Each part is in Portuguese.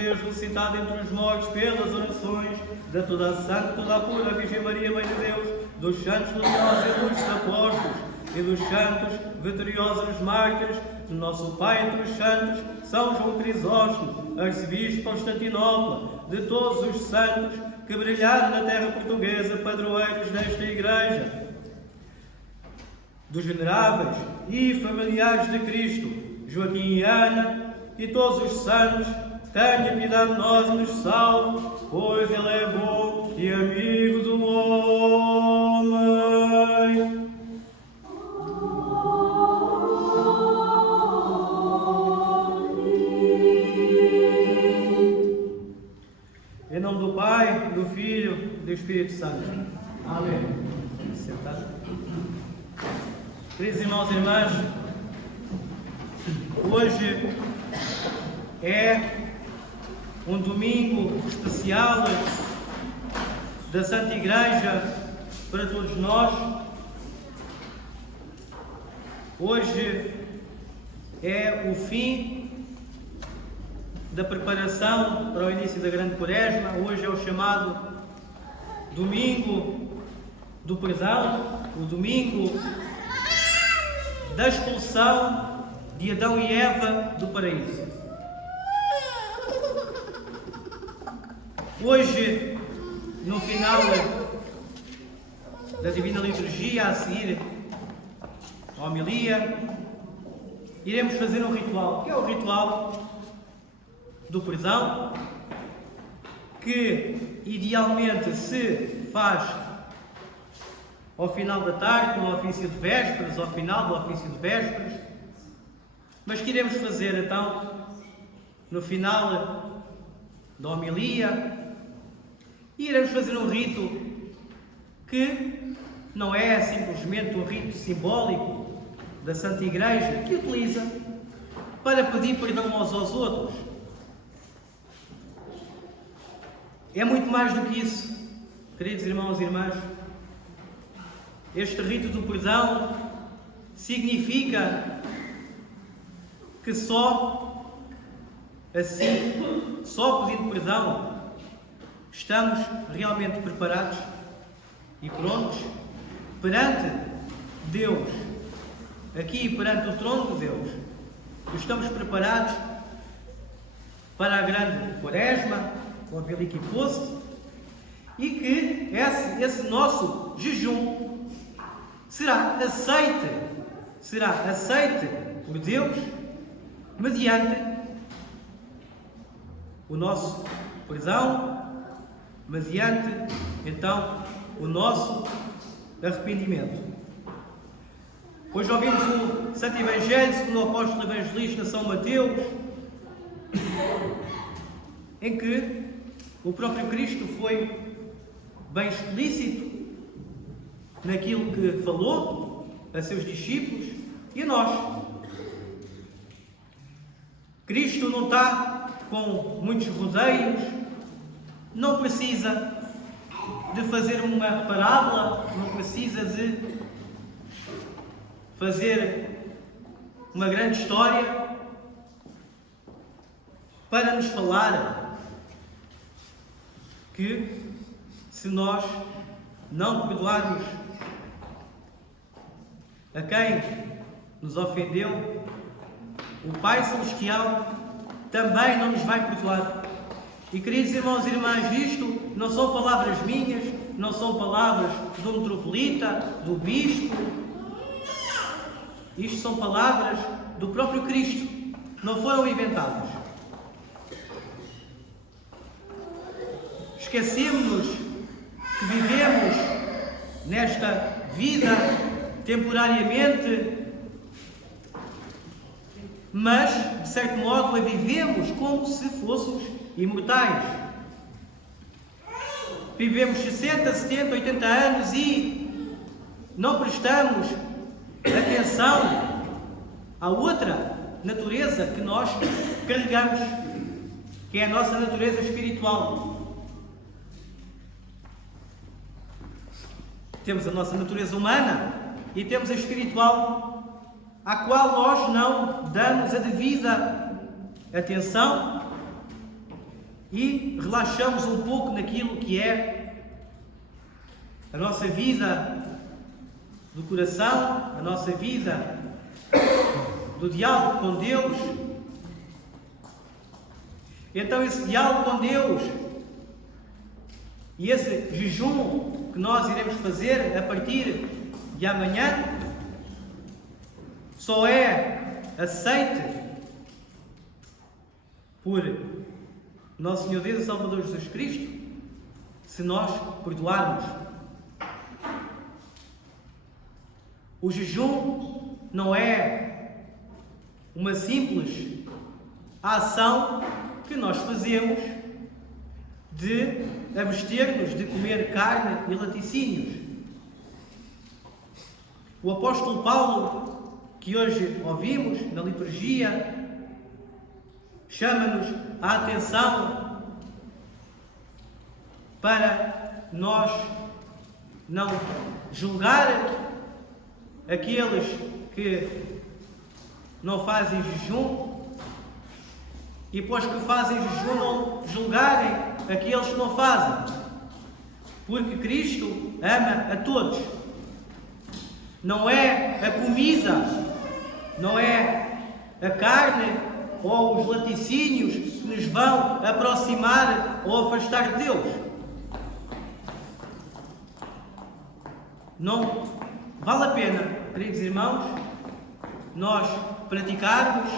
Ressuscitado entre os mortos pelas orações da toda a santa, toda a pura Virgem Maria, Mãe de Deus, dos santos gloriosos e ilustres apóstolos e dos santos vitoriosos mártires, do nosso Pai entre os santos, São João Crisóstomo, arcebispo de Constantinopla, de todos os santos que brilharam na terra portuguesa, padroeiros desta Igreja, dos veneráveis e familiares de Cristo, Joaquim e Ana, e todos os santos, tenha piedade de nós e nos salve, pois Ele é bom e amigo do homem. Em nome do Pai, do Filho e do Espírito Santo. Amém. Sentado. Queridos irmãos e irmãs, hoje é um domingo especial da Santa Igreja para todos nós. Hoje é o fim da preparação para o início da Grande Quaresma. Hoje é o chamado Domingo do Perdão, o Domingo da expulsão de Adão e Eva do paraíso. Hoje, no final da Divina Liturgia, a seguir à homilia, iremos fazer um ritual, que é o ritual do perdão, que idealmente se faz ao final da tarde, no ofício de vésperas, ao final do ofício de vésperas, mas que iremos fazer então no final da homilia. E iremos fazer um rito que não é simplesmente um rito simbólico da Santa Igreja, que utiliza para pedir perdão uns aos outros. É muito mais do que isso, queridos irmãos e irmãs. Este rito do perdão significa que só assim, só pedindo perdão, estamos realmente preparados e prontos perante Deus, aqui perante o trono de Deus. Estamos preparados para a Grande Quaresma, o Veliki Post, e que esse nosso jejum será aceite por Deus mediante o nosso perdão, mediante, então, o nosso arrependimento. Hoje ouvimos o Santo Evangelho segundo o Apóstolo Evangelista São Mateus, em que o próprio Cristo foi bem explícito naquilo que falou a seus discípulos e a nós. Cristo não está com muitos rodeios, não precisa de fazer uma parábola, não precisa de fazer uma grande história para nos falar que se nós não perdoarmos a quem nos ofendeu, o Pai Celestial também não nos vai perdoar. E, queridos irmãos e irmãs, isto não são palavras minhas, não são palavras do metropolita, do bispo. Isto são palavras do próprio Cristo, não foram inventadas. Esquecemos-nos que vivemos nesta vida temporariamente, mas, de certo modo, a vivemos como se fôssemos imortais. Vivemos 60, 70, 80 anos e não prestamos atenção à outra natureza que nós carregamos, que é a nossa natureza espiritual. Temos a nossa natureza humana e temos a espiritual, à qual nós não damos a devida atenção e relaxamos um pouco naquilo que é a nossa vida do coração, a nossa vida do diálogo com Deus. Então esse diálogo com Deus e esse jejum que nós iremos fazer a partir de amanhã só é aceite por nosso Senhor Deus e Salvador Jesus Cristo se nós perdoarmos. O jejum não é uma simples ação que nós fazemos de abster-nos de comer carne e laticínios. O apóstolo Paulo, que hoje ouvimos na liturgia, chama-nos a atenção para nós não julgar aqueles que não fazem jejum e para os que fazem jejum não julgarem aqueles que não fazem, porque Cristo ama a todos. Não é a comida, não é a carne ou os laticínios que nos vão aproximar ou afastar de Deus. Não vale a pena, queridos irmãos, nós praticarmos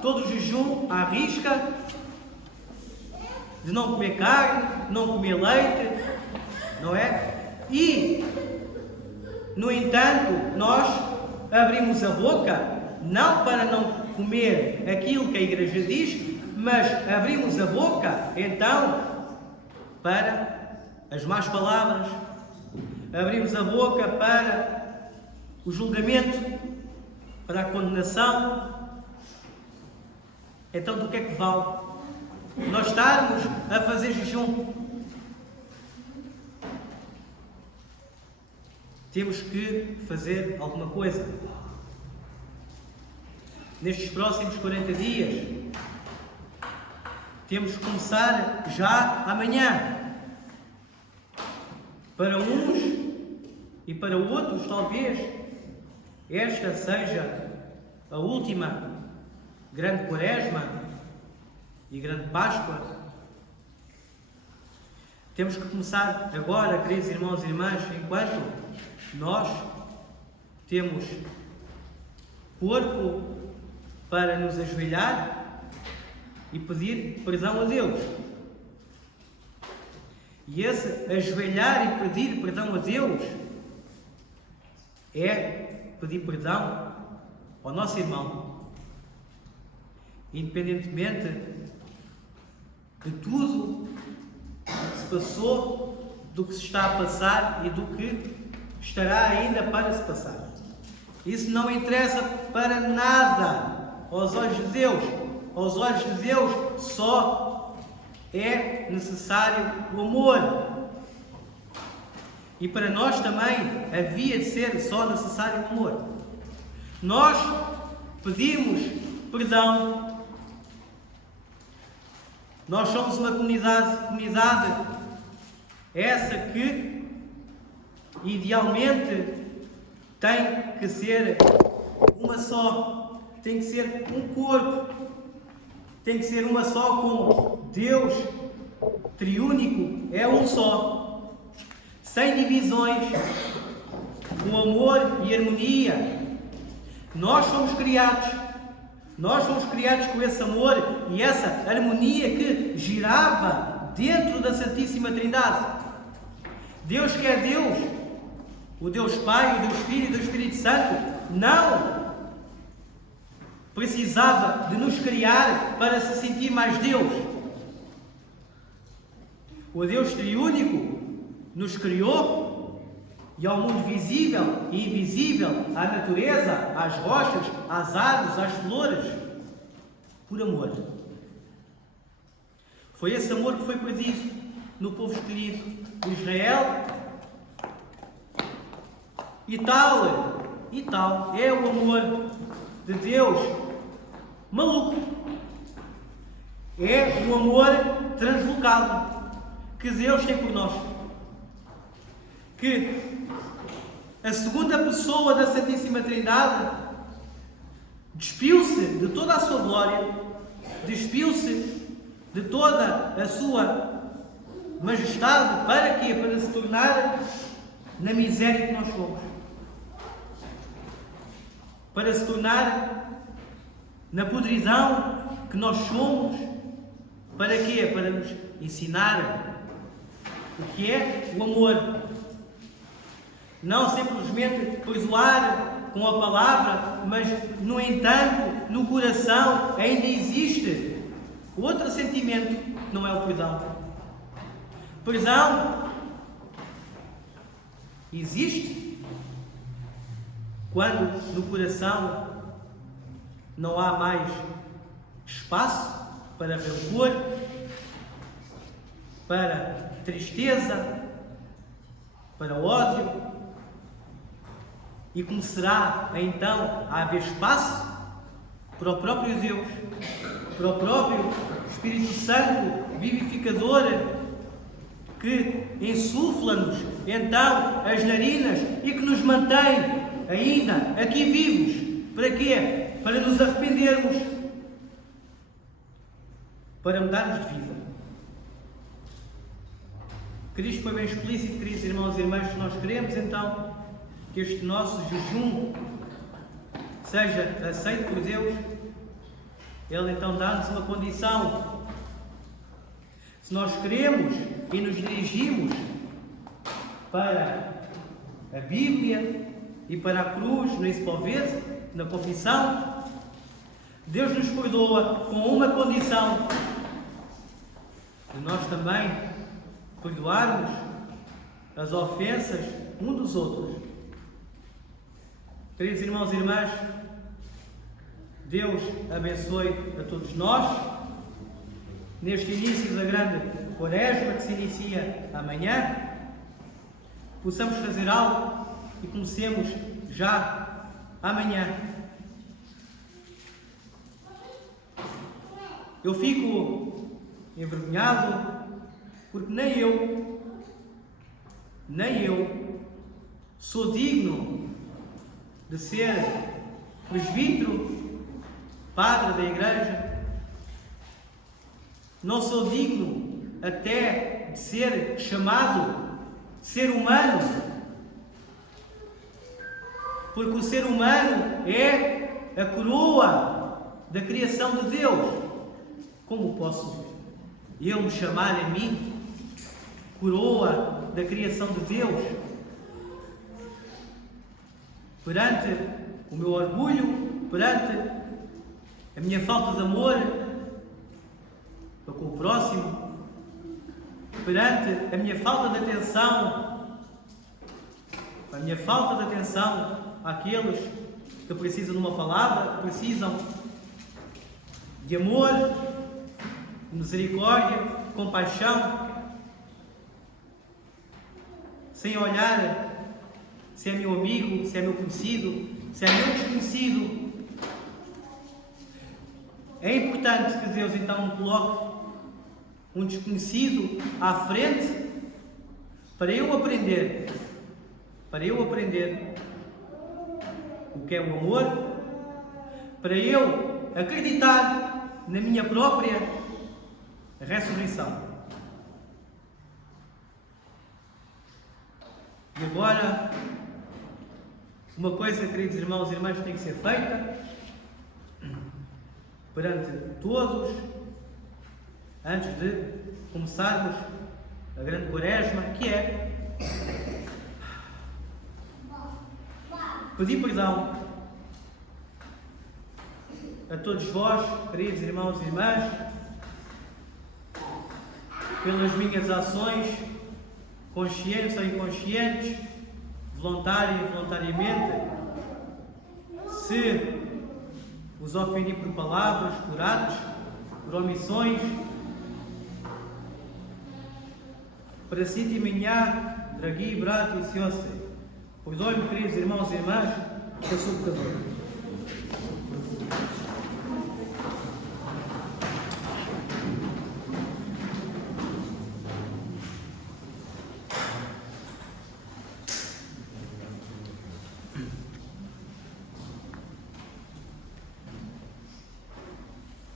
todo o jejum à risca de não comer carne, não comer leite, não é? E, no entanto, nós abrimos a boca, não para não comer aquilo que a Igreja diz, mas abrimos a boca, então, para as más palavras, abrimos a boca para o julgamento, para a condenação. Então, do que é que vale nós estarmos a fazer jejum? Temos que fazer alguma coisa. Nestes próximos 40 dias, temos que começar já amanhã. Para uns e para outros, talvez, esta seja a última grande Quaresma e grande Páscoa. Temos que começar agora, queridos irmãos e irmãs, enquanto nós temos corpo para nos ajoelhar e pedir perdão a Deus. E esse ajoelhar e pedir perdão a Deus é pedir perdão ao nosso irmão, independentemente de tudo que se passou, do que se está a passar e do que estará ainda para se passar. Isso não interessa para nada aos olhos de Deus. Aos olhos de Deus só é necessário o amor. E para nós também havia de ser só necessário o amor. Nós pedimos perdão. Nós somos uma comunidade essa que idealmente tem que ser uma só, tem que ser um corpo, tem que ser uma só com Deus triúnico, é um só, sem divisões, com amor e harmonia. Nós somos criados com esse amor e essa harmonia que girava dentro da Santíssima Trindade. Deus que é Deus, o Deus Pai, o Deus Filho e o Deus Espírito Santo, não precisava de nos criar para se sentir mais Deus. O Deus triúnico nos criou e ao mundo visível e invisível, à natureza, às rochas, às árvores, às flores, por amor. Foi esse amor que foi perdido no povo escolhido de Israel. E tal é o amor de Deus maluco. É o amor translocado que Deus tem por nós. Que a segunda pessoa da Santíssima Trindade despiu-se de toda a sua glória, despiu-se de toda a sua majestade. Para quê? Para se tornar na miséria que nós somos. Para se tornar na podridão que nós somos. Para quê? Para nos ensinar o que é o amor. Não simplesmente perdoar com a palavra, mas, no entanto, no coração ainda existe outro sentimento que não é o perdão. Perdão existe quando no coração não há mais espaço para rancor, para tristeza, para ódio, e começará então a haver espaço para o próprio Deus, para o próprio Espírito Santo vivificador, que insufla-nos então as narinas e que nos mantém ainda aqui vivos. Para quê? Para nos arrependermos, para mudarmos de vida. Cristo foi bem explícito, queridos irmãos e irmãs, se nós queremos então que este nosso jejum seja aceito por Deus, Ele então dá-nos uma condição. Se nós queremos e nos dirigimos para a Bíblia e para a cruz, no Espovete, na confissão, Deus nos perdoa com uma condição: de nós também perdoarmos as ofensas um dos outros. Queridos irmãos e irmãs, Deus abençoe a todos nós neste início da grande Quaresma que se inicia amanhã. Possamos fazer algo e comecemos já amanhã. Eu fico envergonhado porque nem eu sou digno de ser presbítero, padre da igreja. Não sou digno até de ser chamado ser humano, porque o ser humano é a coroa da criação de Deus. Como posso eu me chamar a mim coroa da criação de Deus? Perante o meu orgulho, perante a minha falta de amor para com o próximo, perante a minha falta de atenção, àqueles que precisam de uma palavra, que precisam de amor, de misericórdia, de compaixão, sem olhar se é meu amigo, se é meu conhecido, se é meu desconhecido. É importante que Deus então coloque um desconhecido à frente para eu aprender o que é o amor, para eu acreditar na minha própria ressurreição. E agora, uma coisa, queridos irmãos e irmãs, tem que ser feita perante todos, antes de começarmos a grande Quaresma, que é pedir perdão a todos vós, queridos irmãos e irmãs, pelas minhas ações, conscientes ou inconscientes, voluntária e voluntariamente, se os ofendi por palavras, por atos, por omissões, Просите меня, дорогие братья и сестры, perdoe-me, queridos irmãos e irmãs, que eu sou pecador.